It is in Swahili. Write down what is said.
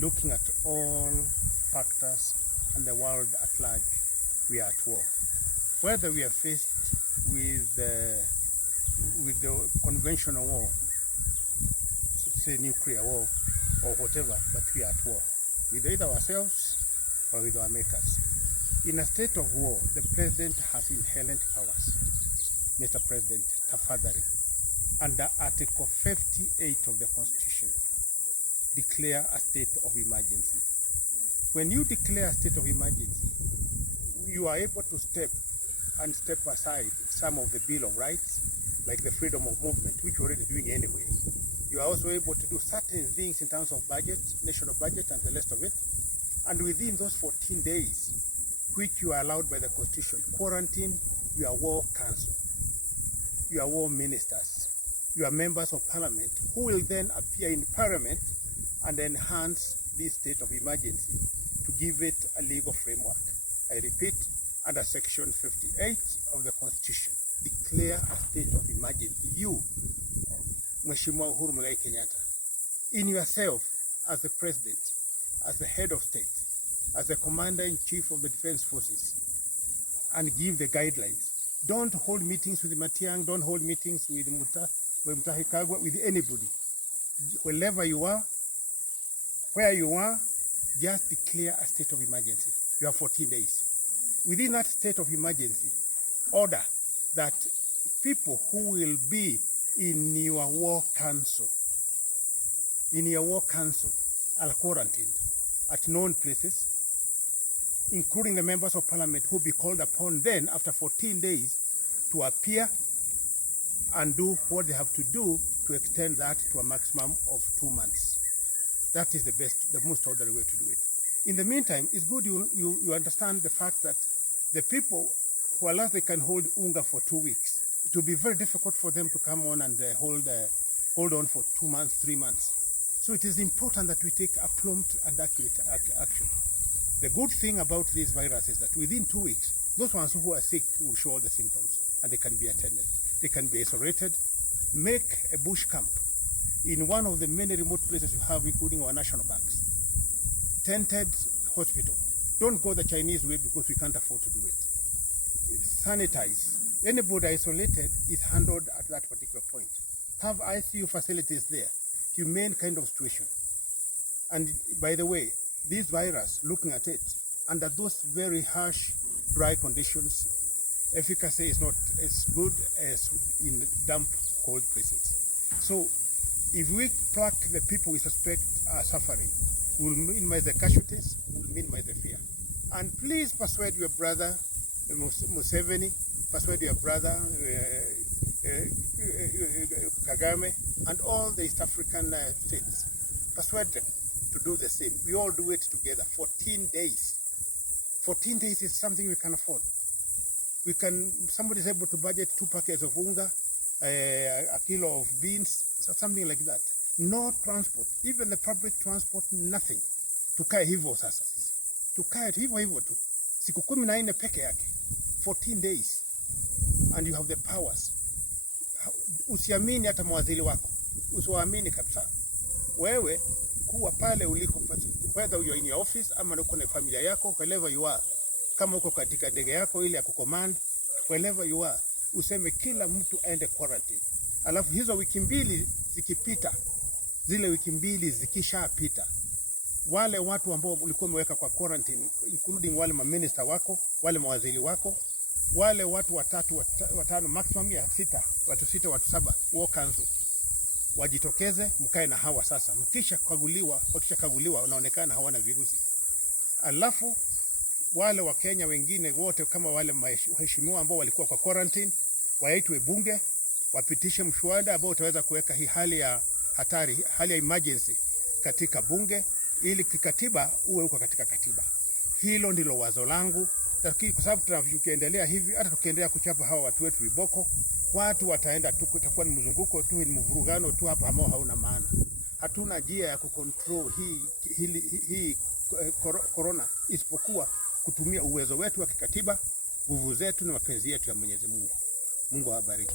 looking at all factors and the world at large, we are at war. Whether we are faced with the conventional war, so say nuclear war or whatever, but we are at war with either ourselves or with our makers. In a state of war, the president has inherent powers. Mr. President, tafadhali, under Article 58 of the Constitution, declare a state of emergency. When you declare a state of emergency, you are able to step aside some of the Bill of Rights, like the freedom of movement, which you're already doing anyway. You are also able to do certain things in terms of budget, national budget, and the rest of it. And within those 14 days, which you are allowed by the Constitution, quarantine your war council, your war ministers, your members of parliament, who will then appear in parliament and enhance this state of emergency to give it a legal framework. I repeat, under Section 58 of the Constitution, declare a state of emergency. You, Mheshimiwa Uhuru Muigai Kenyatta, in yourself as the president, as the head of state, as the commander-in-chief of the defense forces, and give the guidelines. Don't hold meetings with Matiang'i, don't hold meetings with Mutahi Kagwe, with anybody. Wherever you are, where you are, just declare a state of emergency. You have 14 days. Within that state of emergency, order that people who will be in your war council, are quarantined at known places, including the members of parliament who will be called upon then after 14 days to appear and do what they have to do to extend that to a maximum of 2 months. That is the most orderly way to do it. In the meantime, it's good you understand the fact that the people who unless they can hold UNGA for 2 weeks, it will be very difficult for them to come on and hold on for 2 months, 3 months. So it is important that we take a prompt and accurate action. The good thing about this virus is that within 2 weeks, those ones who are sick will show all the symptoms and they can be attended. They can be isolated. Make a bush camp in one of the many remote places you have, including our national parks. Tented hospital. Don't go the Chinese way because we can't afford to do it. Sanitize. Anybody isolated is handled at that particular point. Have ICU facilities there. Humane kind of situation. And by the way, this virus, looking at it, under those very harsh, dry conditions, efficacy is not as good as in damp, cold places. So if we pluck the people we suspect are suffering, we'll minimize the casualties, we'll minimize the fear. And please persuade your brother, Museveni, persuade your brother, Kagame, and all the East African states. Persuade them to do the same. We all do it together. 14 days. 14 days is something we can afford. Somebody is able to budget 2 packets of unga, a kilo of beans, something like that. No transport, even the public transport, nothing. Tukae hivyo sasa sisi. Tukae hivyo tu. Siku 14 peke yake. 14 days. And you have the powers. Usiamini hata mawaziri wako. Usiwaamini kabisa. Wewe kuwa pale uliko, whether you are in your office ama uko na familia yako, wherever you are. Kama uko katika ndege yako ile ya kucommand, wherever you are, useme kila mtu aende quarantine. Alafu hizo wiki mbili zikipita, zile wiki mbili zikishapita, wale watu ambao ulikuwa umeweka kwa quarantine, including wale maminister wako, wale mawaziri wako, wale watu watano, maximum ya 6, watu 6, watu 7, war council, wajitokeze, mkae na hawa sasa. Wakishakaguliwa wanaonekana hawana virusi. Alafu wale wa Kenya wengine wote kama wale waheshimiwa ambao walikuwa kwa quarantine, waitwe bunge, wapitishe mswada ambao utaweza kuweka hii hali ya hatari, hali ya emergency katika bunge, ili kikatiba uwe uko katika katiba. Hilo ndilo wazo langu, lakini kwa sababu tukiendelea hivi, hata tukiendelea kuchapa hawa watu wetu viboko, watu wataenda tu, kutakuwa ni mzunguko tu, ni mvurugano tu hapa ambao hauna maana. Hatuna njia ya kucontrol hii corona isipokuwa kutumia uwezo wetu wa kikatiba, nguvu zetu na mapenzi yetu ya Mwenyezi Mungu. Mungu awabariki.